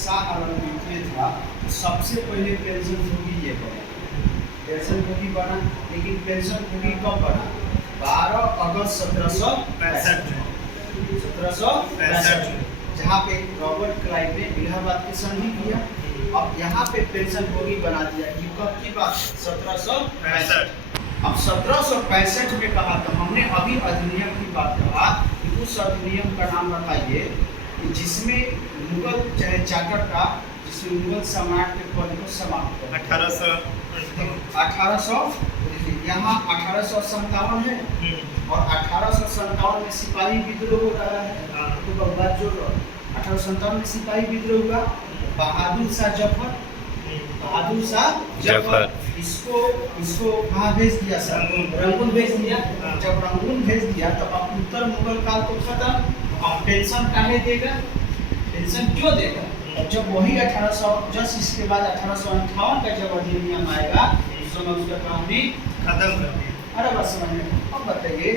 शाह आलम द्वितीय था तो सबसे पहले पेंशन भोगी ये बना, पेंशन भोगी बना। लेकिन पेंशन भोगी कब बना? 12 अगस्त 1765 जहाँ पे रॉबर्ट क्लाइव ने इलाहाबाद की संधि किया। अब यहाँ पे पेंशन भोगी बना दिया। ये कब की बात? 1765। अब 1765 में कहा था, हमने अभी अधिनियम की बात कहा कि उस अधिनियम का नाम बताइए जिसमें मुगल चाहे चाकर का, जिसमें मुगल सम्राट के पद को समाप्त कर 1800 यहाँ 1857 है और 1857 में सिपाही विद्रोह हो रहा है। तो बात जो 1857 में सिपाही विद्रोह हुआ, बहादुर शाह जफर इसको कहाँ भेज दिया सर? रंगून भेज दिया। जब रंगून भेज दिया तब अब उत्तर मुगल काल तो खत्म। अब पेंशन काहे देगा? पेंशन क्यों देगा? और जब वही 1800 जस्ट इसके बाद 1858 का जब अधिनियम आएगा उस समय उसका कहानी खत्म कर दी। अरे बस समझ में। अब बताइए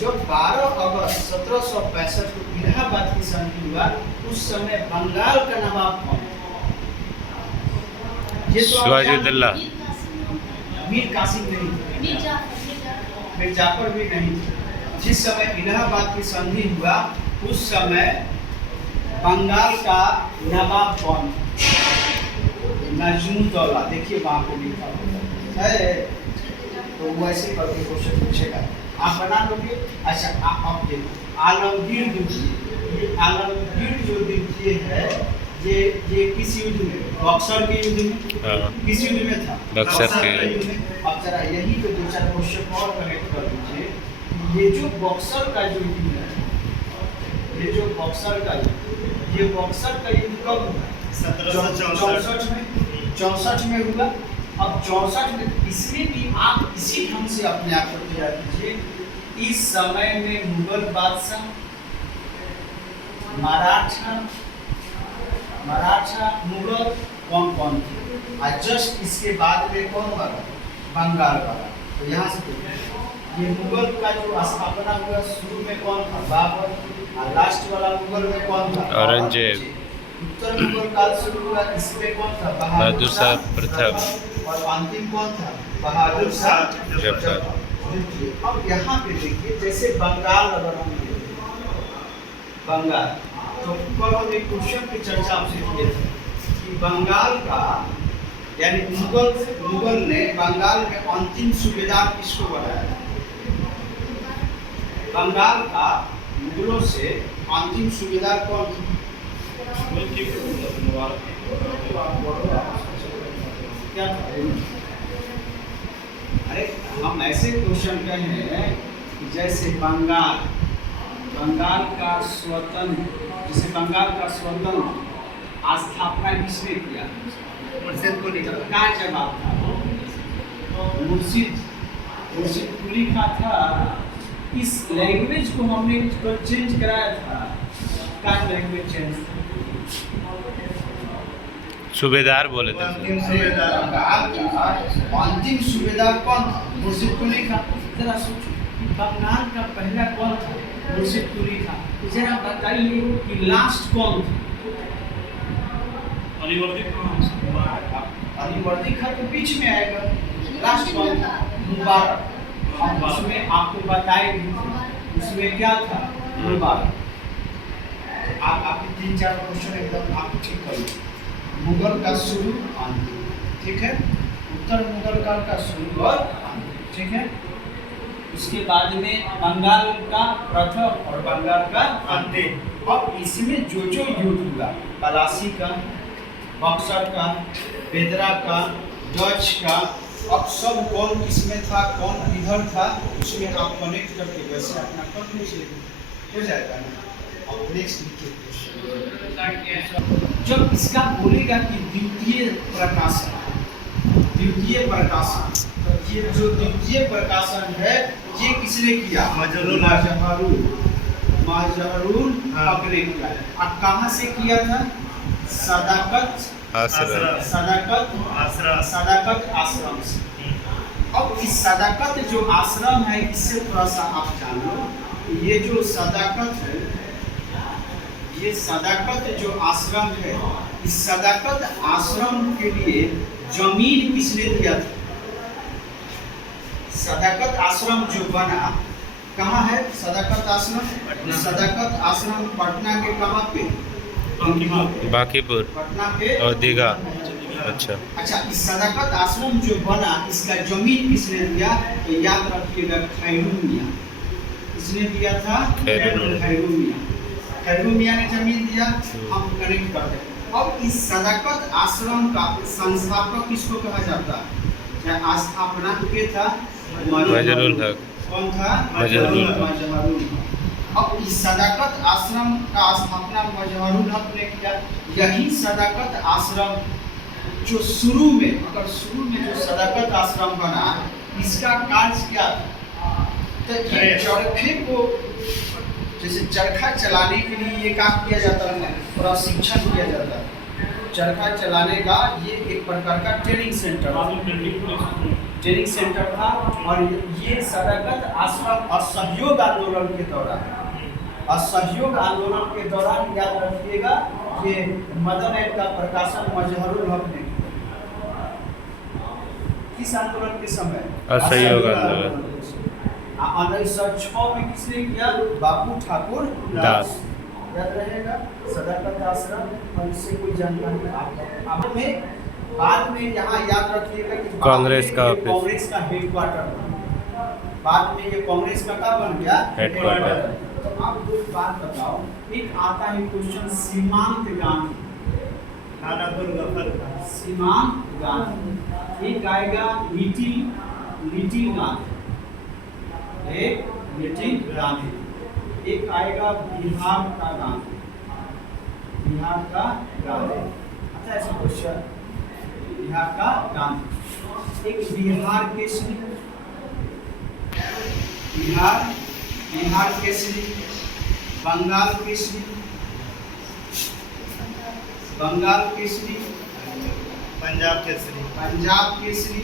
जब 12 अगस्त 1765 को इलाहाबाद की संधि हुआ उस समय बंगाल का नवाब कौन? ये तो मीर कासिम नहीं थे, मीर जाफर भी नहीं थे। जिस समय इलाहाबाद की संधि हुआ उस समय बंगाल का नवाब कौन? नजमुद्दौला। देखिए वहाँ पे लिखा होता है तो वो ऐसे करके क्वेश्चन पूछेगा, आप बना लोगे। अच्छा आप देखो आलमगीर द्वितीय, ये आलमगीर जो द्वितीय है ये किस युद्ध में? बक्सर के युद्ध में। किस युद्ध में था? बक्सर के युद्ध में। अब जरा यही पे दो चार क्वेश्चन और कनेक्ट कर दीजिए। ये जो बक्सर का जो युद्ध है, ये जो बक्सर का युद्ध, ये बक्सर का युद्ध कब हुआ? 1764 में हुआ। अब 64 में इसमें भी आप इसी ढंग से अपने आप को तैयार कीजिए। इस समय में मुगल बादशाह, मराठा मुगल कौन कौन थे? और जस्ट इसके बाद में कौन बना? बंगाल बना। तो यहाँ से ये मुगल का जो स्थापना हुआ शुरू में कौन था? बाबर। और लास्ट वाला मुगल में कौन था? औरंगजेब। उत्तर मुगल काल शुरू हुआ, इसमें कौन था? बहादुर शाह प्रथम। और अंतिम कौन था? बहादुर शाह जफर। अब यहाँ पे देखिए जैसे बंगाल अगर हम बंगाल, तो कल हम एक क्वेश्चन की चर्चा आपसे किए थे कि बंगाल का यानी मुगल ने बंगाल में अंतिम सूबेदार किसको बनाया? बंगाल का मुगलों से अंतिम सूबेदार कौन था? क्या था? अरे हम ऐसे क्वेश्चन कहे हैं कि जैसे बंगाल का स्वतंत्र, जैसे बंगाल का स्वतंत्र स्थापना किसने किया? मुर्शिद कुली का। क्या जवाब था? मुर्शिद कुली का था। इस लैंग्वेज को हमने चेंज कराया था। क्या लैंग्वेज चेंज? सूबेदार बोले थे। अंतिम सूबेदार कौन था? मुर्शिद कुली का। जरा सोचो बंगाल का पहला कौन था? मुर्शिद कुली था। जरा बताइए कि लास्ट कौन था? अलीवर्दी खान के बीच में आएगा। लास्ट कौन था? मुबारक। हम उसमें आपको बताएंगे उसमें क्या था? मुबारक। आप आपके 3-4 क्वेश्चन एकदम आप ठीक करिए। मुगल का शुरू अंतिम, ठीक है। उत्तर मुगल काल का शुरू और अंतिम, ठीक है। उसके बाद में बंगाल का प्रथम और बंगाल का अंतिम। अब इसमें जो युद्ध हुआ, पलासी का, बक्सर का, बेदरा का, डच का, अब सब कौन किसमें था, कौन किधर था, उसमें आप कनेक्ट करके वैसे अपना कर लीजिए, हो जाएगा ना। अब नेक्स्ट लिखिए जब इसका बोलेगा कि द्वितीय प्रकाशन, तो ये जो द्वितीय प्रकाशन है ये किसने किया? मजहरुल हक ने किया। अब कहाँ से किया था? सदाकत आश्रम से। अब इस सदाकत जो आश्रम है इससे थोड़ा सा आप जान लो। ये जो सदाकत है, ये सदाकत जो आश्रम है इस सदाकत आश्रम के लिए जमीन किसने दिया था? सदाकत आश्रम जो बना कहाँ है? सदाकत आश्रम, सदाकत आश्रम पटना के कहाँ पे? बांकीपुर पटना के और दीघा। अच्छा अच्छा, इस सदाकत आश्रम जो बना इसका जमीन किसने दिया? तो याद रखिएगा, खैरू मियाँ। किसने दिया था? खैरू मियाँ। खैरू मियाँ। खैरू मियाँ ने जमीन दिया। हम कनेक्ट कर दें। अब इस सदाकत आश्रम का संस्थापक किसको कहा जाता है? स्थापना के था मजरुल हक। कौन था? मजरुल हक। मजहरुल हक। अब इस सदाकत आश्रम का स्थापना मजहरुल हक ने किया। यही सदाकत आश्रम जो शुरू में जो सदाकत आश्रम बना, इसका कार्य क्या था? तो ये चरखे को, जैसे चरखा चलाने के लिए ये काम किया जाता था, प्रशिक्षण किया जाता है। चरखा चलाने का ये एक प्रकार का ट्रेनिंग सेंटर था। और ये सदाकत आश्रम असहयोग आंदोलन के दौरान याद रखिएगा, ये मदन ऐप का प्रकाशन मजहरुल हक ने किया। किस आंदोलन के समय? असहयोग आंदोलन। 1906 में किसने किया? बाबू ठाकुर दास। याद रहेगा, सदाकत आश्रम। और इससे कोई जानकारी बाद में यहाँ याद रखिएगा कि कांग्रेस का कांग्रेस का हेडक्वार्टर, बाद में ये कांग्रेस का क्या बन गया? हेडक्वार्टर। तो आप एक बात बताओ, एक आता है क्वेश्चन, सीमांत गांधी, सीमांत गांधी। एक आएगा लिटिल गांधी, एक लिटिल गांधी। एक आएगा बिहार का गांधी, बिहार का गांधी। अच्छा, ऐसा क्वेश्चन, बिहार का गांधी। एक बिहार केसरी, बिहार केसरी, बंगाल केसरी, पंजाब केसरी,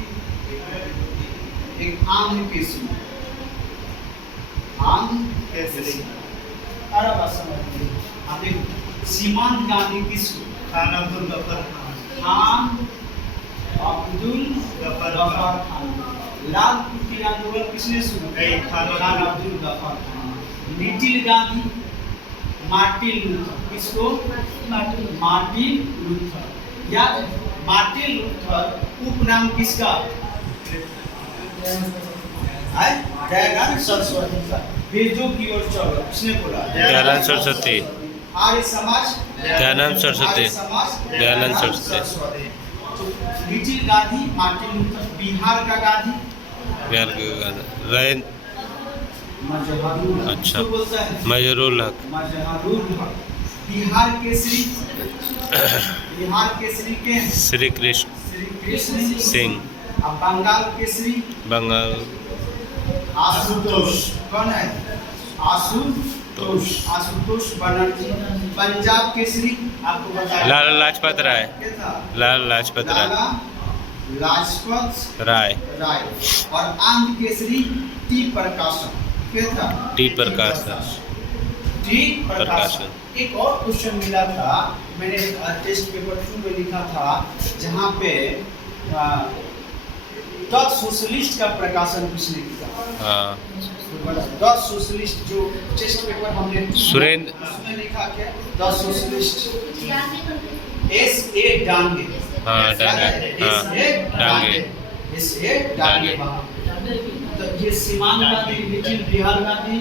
एक आंध्र केसरी, अरे बस समझिए। आप देखो, सीमांत गांधी किसको? खान अब्दुल गफ्फार खान। लाल कुर्ती आंदोलन किसने शुरू किया? Khan Abdul Ghaffar Khan. Little Gandhi Martin Luther. किसको? Martin Luther. याद, मार्टिन लूथर उपनाम किसका? दयानंद सरस्वती का। वेदों की ओर चलो, किसने बोला? Dayanand Saraswati. Arya Samaj, Dayanand Saraswati. Dayanand Saraswati. Little Gandhi Martin Luther. Bihar का गांधी? बिहार का गांधी मजहरुल हक। अच्छा, किसको बोलता है? मजरुल हक। मजहरुल हक। बिहार केसरी, बिहार केसरी के श्री कृष्ण सिंह। अब बंगाल केसरी? बंगाल आशुतोष। कौन है? आशुतोष बनर्जी। पंजाब केसरी आपको बताया, लाला लाजपत राय। क्या था? लाला लाजपत राय। लाजपत राय। और आंध्र केसरी टी प्रकाशन। क्या था? टी प्रकाशन। टी प्रकाशन। एक और क्वेश्चन मिला था, मैंने टेस्ट पेपर 2 में लिखा था, जहाँ पे द सोशलिस्ट का प्रकाशन किसने किया? हाँ, द सोशलिस्ट जो टेस्ट पेपर हमने सुरेंद्र, उसमें लिखा क्या? The socialist. S.A. डांगे। हाँ डांगे, हाँ डांगे। S.A. डांगे। तो ये सीमांत गांधी, लिटिल बिहार गांधी,